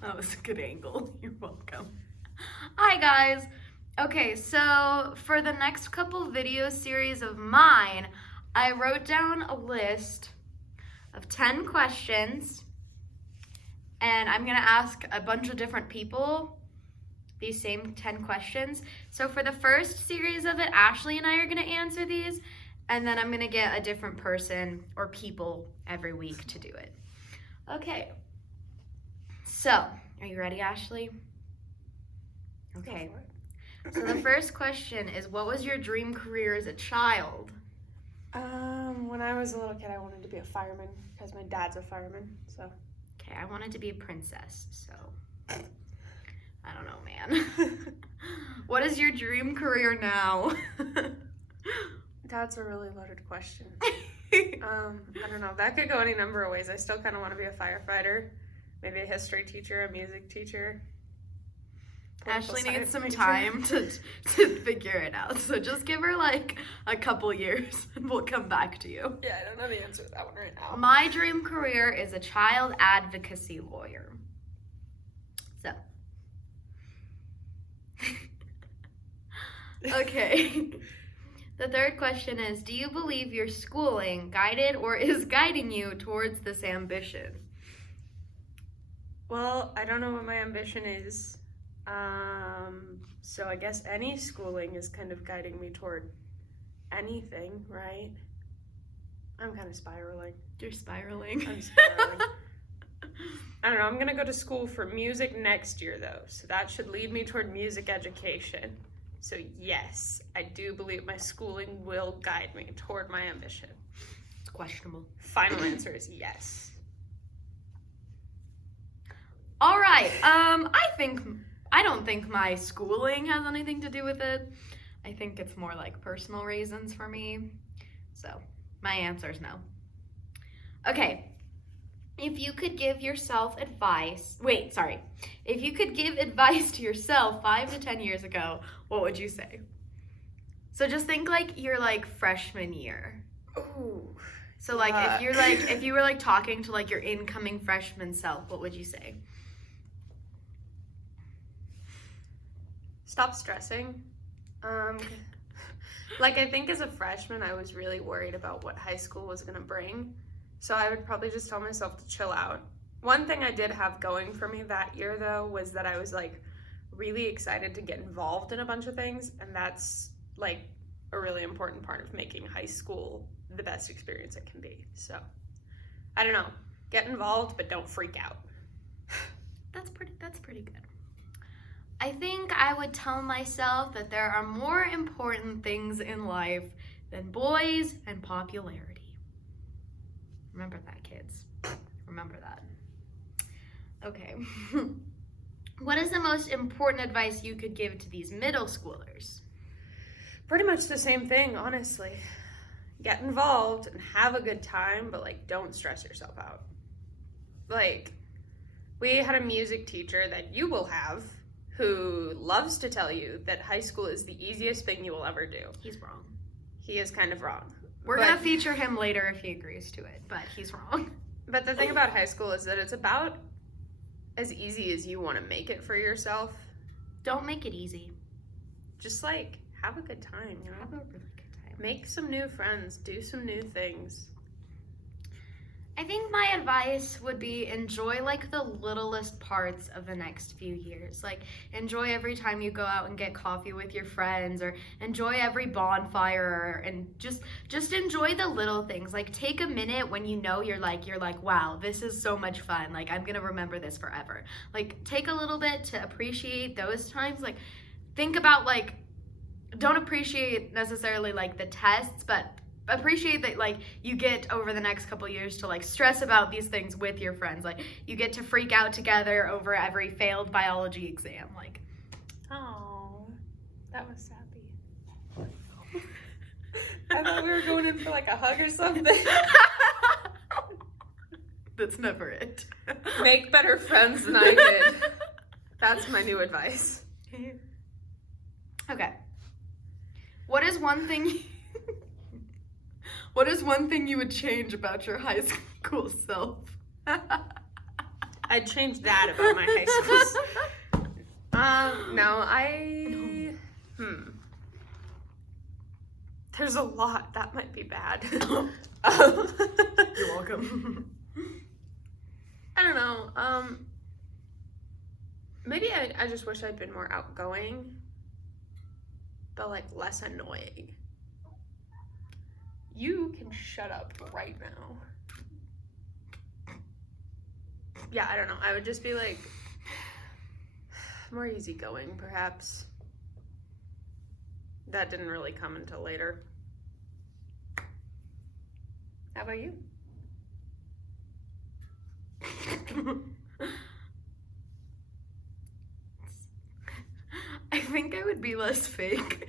That was a good angle. You're welcome. Hi, guys. Okay, so for the next couple video series of mine, I wrote down a list of 10 questions, and I'm going to ask a bunch of different people these same 10 questions. So for the first series of it, Ashley and I are going to answer these, and then I'm going to get a different person or people every week to do it. Okay. So, are you ready, Ashley? Okay. So the first question is, what was your dream career as a child? When I was a little kid, I wanted to be a fireman because my dad's a fireman, so. Okay, I wanted to be a princess, so I don't know, man. What is your dream career now? That's a really loaded question. I don't know. That could go any number of ways. I still kind of want to be a firefighter, maybe a history teacher, a music teacher. Ashley needs some time to figure it out. So just give her like a couple years and we'll come back to you. Yeah, I don't know the answer to that one right now. My dream career is a child advocacy lawyer. So. Okay. The third question is, do you believe your schooling guided or is guiding you towards this ambition? Well, I don't know what my ambition is. So I guess any schooling is kind of guiding me toward anything, right? I'm kind of spiraling. You're spiraling. I'm spiraling. I don't know. I'm going to go to school for music next year, though. So that should lead me toward music education. So yes, I do believe my schooling will guide me toward my ambition. It's questionable. Final answer is yes. All right. I don't think my schooling has anything to do with it. I think it's more like personal reasons for me. So my answer is no. Okay. If you could give advice to yourself 5 to 10 years ago, what would you say? So just think like you're like freshman year. Ooh. So like if you were like talking to like your incoming freshman self, what would you say? Stop stressing. Like I think as a freshman, I was really worried about what high school was gonna bring. So I would probably just tell myself to chill out. One thing I did have going for me that year though was that I was like really excited to get involved in a bunch of things, and that's like a really important part of making high school the best experience it can be. So I don't know. Get involved, but don't freak out. That's pretty good. I think I would tell myself that there are more important things in life than boys and popularity. Remember that, kids. Remember that. Okay. What is the most important advice you could give to these middle schoolers? Pretty much the same thing, honestly. Get involved and have a good time, but like don't stress yourself out. Like, we had a music teacher that you will have who loves to tell you that high school is the easiest thing you will ever do. He's wrong. He is kind of wrong. We're going to feature him later if he agrees to it, but he's wrong. But the thing about high school is that it's about as easy as you want to make it for yourself. Don't make it easy. Just like have a good time, you know? Have a really good time. Make some new friends, do some new things. I think my advice would be enjoy like the littlest parts of the next few years. Like enjoy every time you go out and get coffee with your friends, or enjoy every bonfire, and just enjoy the little things. Like take a minute when you know you're like, wow, this is so much fun. Like I'm gonna remember this forever. Like take a little bit to appreciate those times. Like think about like, don't appreciate necessarily like the tests, but appreciate that like you get over the next couple years to like stress about these things with your friends. Like you get to freak out together over every failed biology exam. Like, oh, that was sappy. I thought we were going in for like a hug or something. That's never it. Make better friends than I did. That's my new advice. Okay. What is one thing you would change about your high school self? I'd change that about my high schools. There's a lot. That might be bad. You're welcome. I don't know. Maybe I just wish I'd been more outgoing, but like less annoying. You can shut up right now. Yeah, I don't know. I would just be like more easygoing, perhaps. That didn't really come until later. How about you? I think I would be less fake.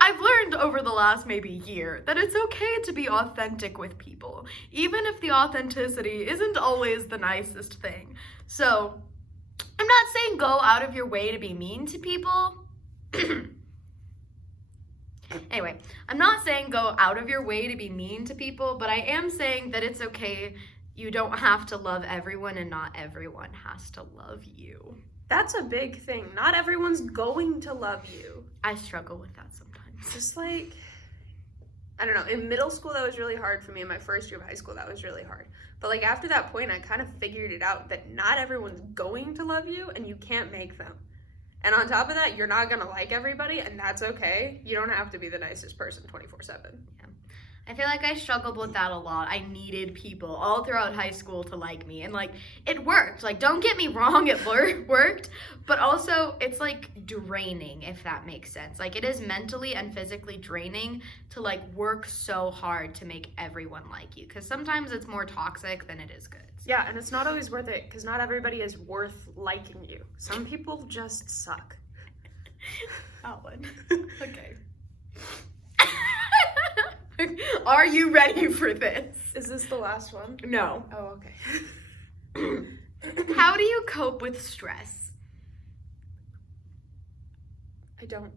I've learned over the last maybe year that it's okay to be authentic with people, even if the authenticity isn't always the nicest thing. So, I'm not saying go out of your way to be mean to people. Anyway, I'm not saying go out of your way to be mean to people, but I am saying that it's okay. You don't have to love everyone, and not everyone has to love you. That's a big thing. Not everyone's going to love you. I struggle with that sometimes. Just like, I don't know, in middle school that was really hard for me. In my first year of high school that was really hard. But like after that point I kind of figured it out that not everyone's going to love you and you can't make them. And on top of that, you're not gonna like everybody, and that's okay. You don't have to be the nicest person 24/7. Yeah. I feel like I struggled with that a lot. I needed people all throughout high school to like me, and like it worked. Like, don't get me wrong, it worked, but also it's like draining, if that makes sense. Like, it is mentally and physically draining to like work so hard to make everyone like you, because sometimes it's more toxic than it is good. Yeah, and it's not always worth it, because not everybody is worth liking you. Some people just suck. That one. Okay. Are you ready for this? Is this the last one? No. Oh, okay. How do you cope with stress? I don't.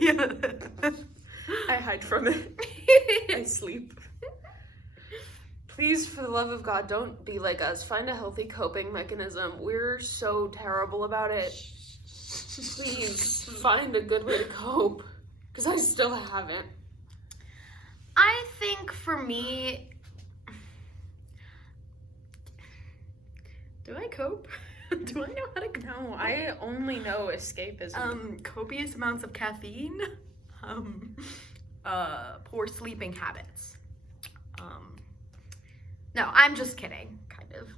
Yeah. I hide from it. I sleep. Please, for the love of God, don't be like us. Find a healthy coping mechanism. We're so terrible about it. Please, find a good way to cope. Because I still haven't. I think for me, do I cope? Do I know how to cope? No, I only know escapism. Copious amounts of caffeine, poor sleeping habits. No, I'm just kidding, kind of.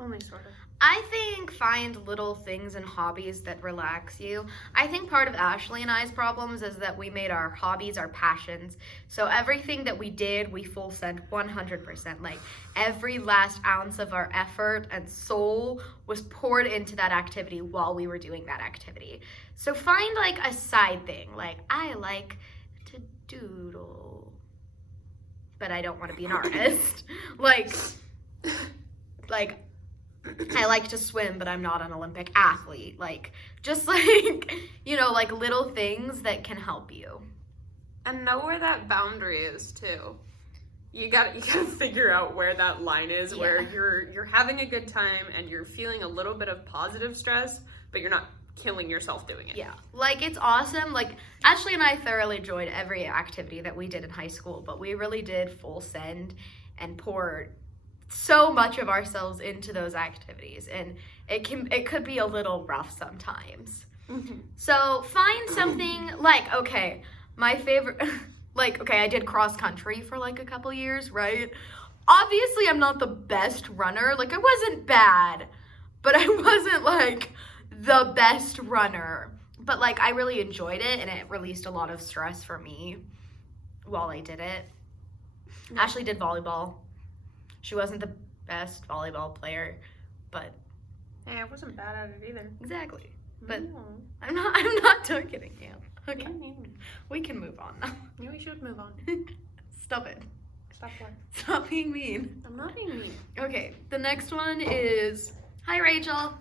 Only sort of. I think find little things and hobbies that relax you. I think part of Ashley and I's problems is that we made our hobbies our passions. So everything that we did, we full sent 100%. Like every last ounce of our effort and soul was poured into that activity while we were doing that activity. So find like a side thing. Like I like to doodle, but I don't want to be an artist. like I like to swim, but I'm not an Olympic athlete. Like, just like, you know, like little things that can help you. And know where that boundary is too. You gotta figure out where that line is, where you're having a good time and you're feeling a little bit of positive stress, but you're not killing yourself doing it. Yeah, like it's awesome. Like Ashley and I thoroughly enjoyed every activity that we did in high school, but we really did full send and pour so much of ourselves into those activities, and it could be a little rough sometimes. Mm-hmm. So find something like, okay, my favorite, like, okay, I did cross country for like a couple years, right? Obviously I'm not the best runner. Like I wasn't bad, but I wasn't like the best runner, but like I really enjoyed it, and it released a lot of stress for me while I did it. Yeah. Ashley did volleyball. She wasn't the best volleyball player, but hey, I wasn't bad at it either. exactly. But No. I'm not done kidding you. Okay, Mm-hmm. we can move on now. Yeah, we should move on. Stop it. Stop what? Stop being mean. I'm not being mean. Okay, the next one is, hi Rachel.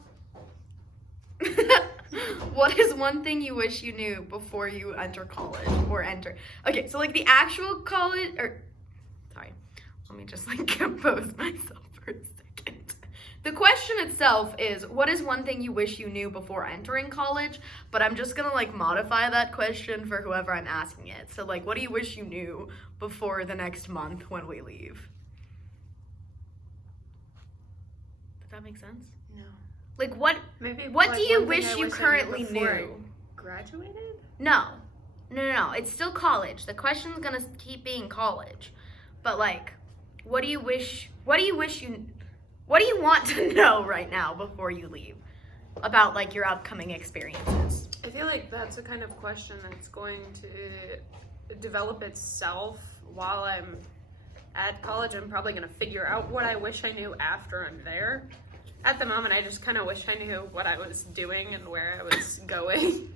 What is one thing you wish you knew before you enter college or enter? Okay, so like the actual college, or sorry, let me just like compose myself for a second. The question itself is, what is one thing you wish you knew before entering college? But I'm just gonna like modify that question for whoever I'm asking it. So like, what do you wish you knew before the next month when we leave? Does that make sense? No. Like what Maybe. what like, do you one thing wish I you wish I currently before I knew? Graduated? No. It's still college. The question's gonna keep being college. But like, what do you want to know right now before you leave about like your upcoming experiences? I feel like that's a kind of question that's going to develop itself while I'm at college. I'm probably going to figure out what I wish I knew after I'm there. At the moment, I just kind of wish I knew what I was doing and where I was going.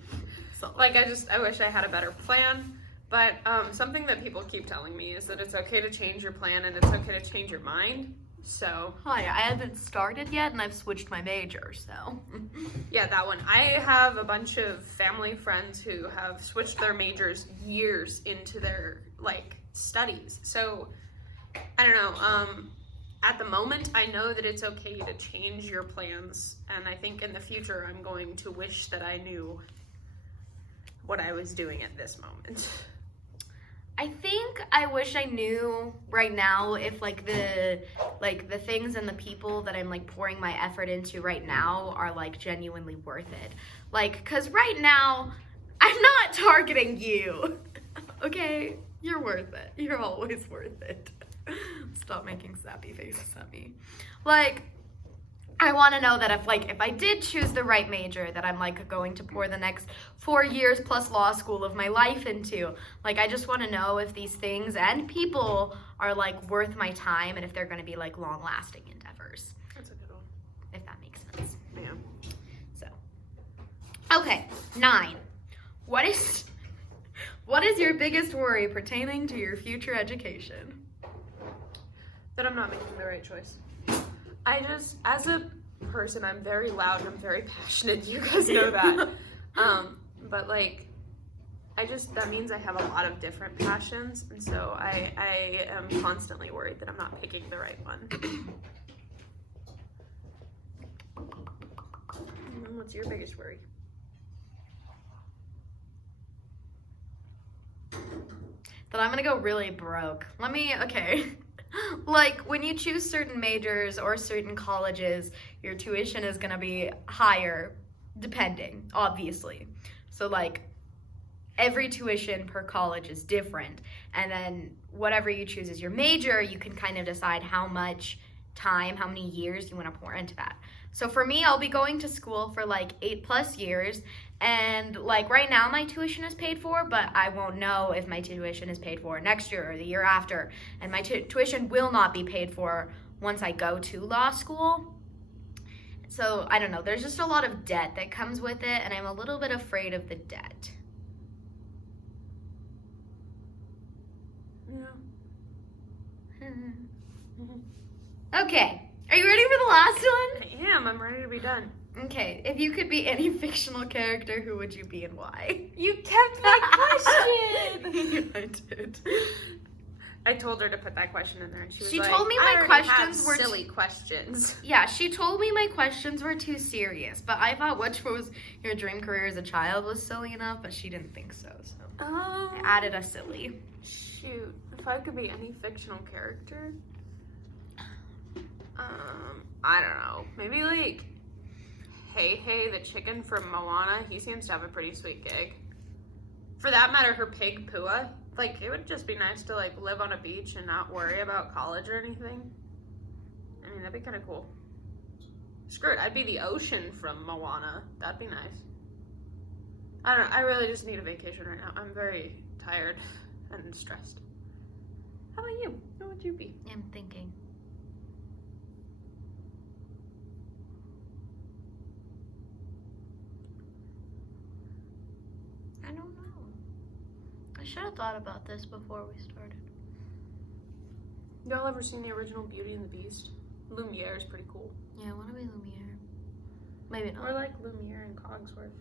So Like, I wish I had a better plan. But something that people keep telling me is that it's okay to change your plan and it's okay to change your mind. So, hi, I haven't started yet and I've switched my major, so. yeah, that one. I have a bunch of family friends who have switched their majors years into their, like, studies. So, I don't know. At the moment, I know that it's okay to change your plans. And I think in the future, I'm going to wish that I knew what I was doing at this moment. I think I wish I knew right now if like the things and the people that I'm like pouring my effort into right now are like genuinely worth it. Like, cause right now I'm not targeting you. Okay? You're worth it. You're always worth it. Stop making sappy faces at me. Like, I want to know that if I did choose the right major that I'm like going to pour the next 4 years plus law school of my life into, like I just want to know if these things and people are like worth my time and if they're going to be like long lasting endeavors. That's a good one. If that makes sense. Yeah. So, okay, 9. What is your biggest worry pertaining to your future education? That I'm not making the right choice. I just, as a person, I'm very loud, I'm very passionate, you guys know that. But like, that means I have a lot of different passions, and so I am constantly worried that I'm not picking the right one. And what's your biggest worry? That I'm gonna go really broke. Okay. Like, when you choose certain majors or certain colleges, your tuition is gonna be higher, depending, obviously. So, like, every tuition per college is different. And then whatever you choose as your major, you can kind of decide how much time, how many years you wanna pour into that. So for me, I'll be going to school for like 8+ years. And like right now my tuition is paid for, but I won't know if my tuition is paid for next year or the year after. And my tuition will not be paid for once I go to law school. So I don't know, there's just a lot of debt that comes with it, and I'm a little bit afraid of the debt. Yeah. Okay, are you ready for the last one? I am. I'm ready to be done. Okay, if you could be any fictional character, who would you be and why? You kept my question. I did. I told her to put that question in there, and she was She like, told me I my already questions have were silly questions. Yeah, she told me my questions were too serious, but I thought which was your dream career as a child was silly enough, but she didn't think so, so I added a silly. Shoot, if I could be any fictional character, I don't know, maybe like Hey the chicken from Moana. He seems to have a pretty sweet gig. For that matter, her pig Pua. Like, it would just be nice to like live on a beach and not worry about college or anything. I mean, that'd be kind of cool. Screw it, I'd be the ocean from Moana. That'd be nice. I don't know, I really just need a vacation right now. I'm very tired and stressed. How about you? Who would you be? I'm thinking. I don't know. I should have thought about this before we started. Y'all ever seen the original Beauty and the Beast? Lumiere is pretty cool. Yeah, I want to be Lumiere. Maybe not. Or like Lumiere and Cogsworth.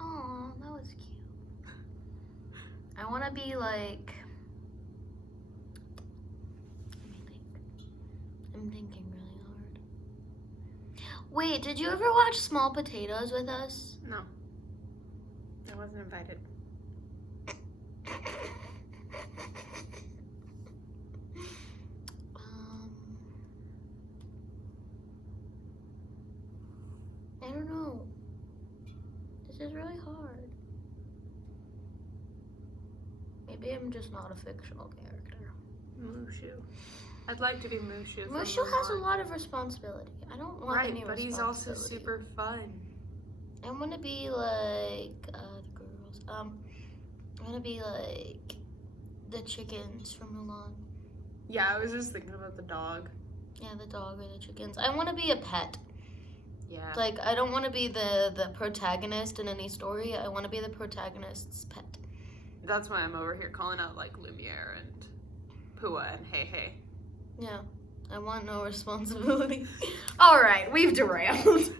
Aw, that was cute. I want to be like... Let me think. I'm thinking really hard. Wait, did you ever watch Small Potatoes with us? No. I wasn't invited. I don't know. This is really hard. Maybe I'm just not a fictional character. Mushu. I'd like to be Mushu. from Mushu has a Mulan. lot of responsibility. I don't want any Right, but he's also super fun. I'm gonna be like the girls. I'm gonna be like the chickens from Mulan. Yeah, I was just thinking about the dog. Yeah, the dog or the chickens. I want to be a pet. Yeah. Like, I don't want to be the protagonist in any story. I want to be the protagonist's pet. That's why I'm over here calling out like Lumiere and Pua and Hey Hey. Yeah, I want no responsibility. All right, we've derailed.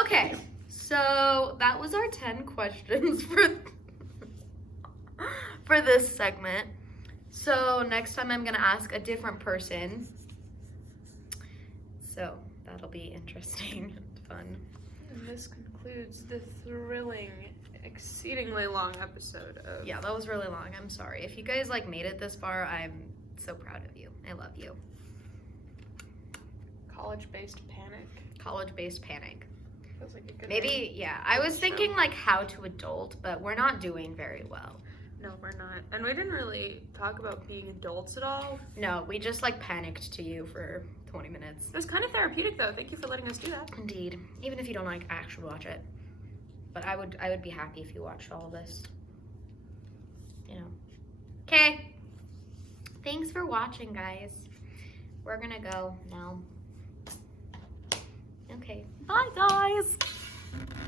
Okay, so that was our 10 questions for this segment. So next time I'm gonna ask a different person. So that'll be interesting and fun. And this concludes the thrilling, exceedingly long episode of Yeah, that was really long. I'm sorry. If you guys like made it this far, I'm so proud of you. I love you. College-Based Panic. College-based panic. Feels like a good name. Maybe, yeah. I was thinking like how to adult, but we're not doing very well. No, we're not. And we didn't really talk about being adults at all. No, we just like panicked to you for 20 minutes. It was kind of therapeutic though. Thank you for letting us do that. Indeed. Even if you don't like actually watch it. But I would be happy if you watched all of this. You know. Okay. Thanks for watching, guys. We're gonna go now. Okay. Bye, guys.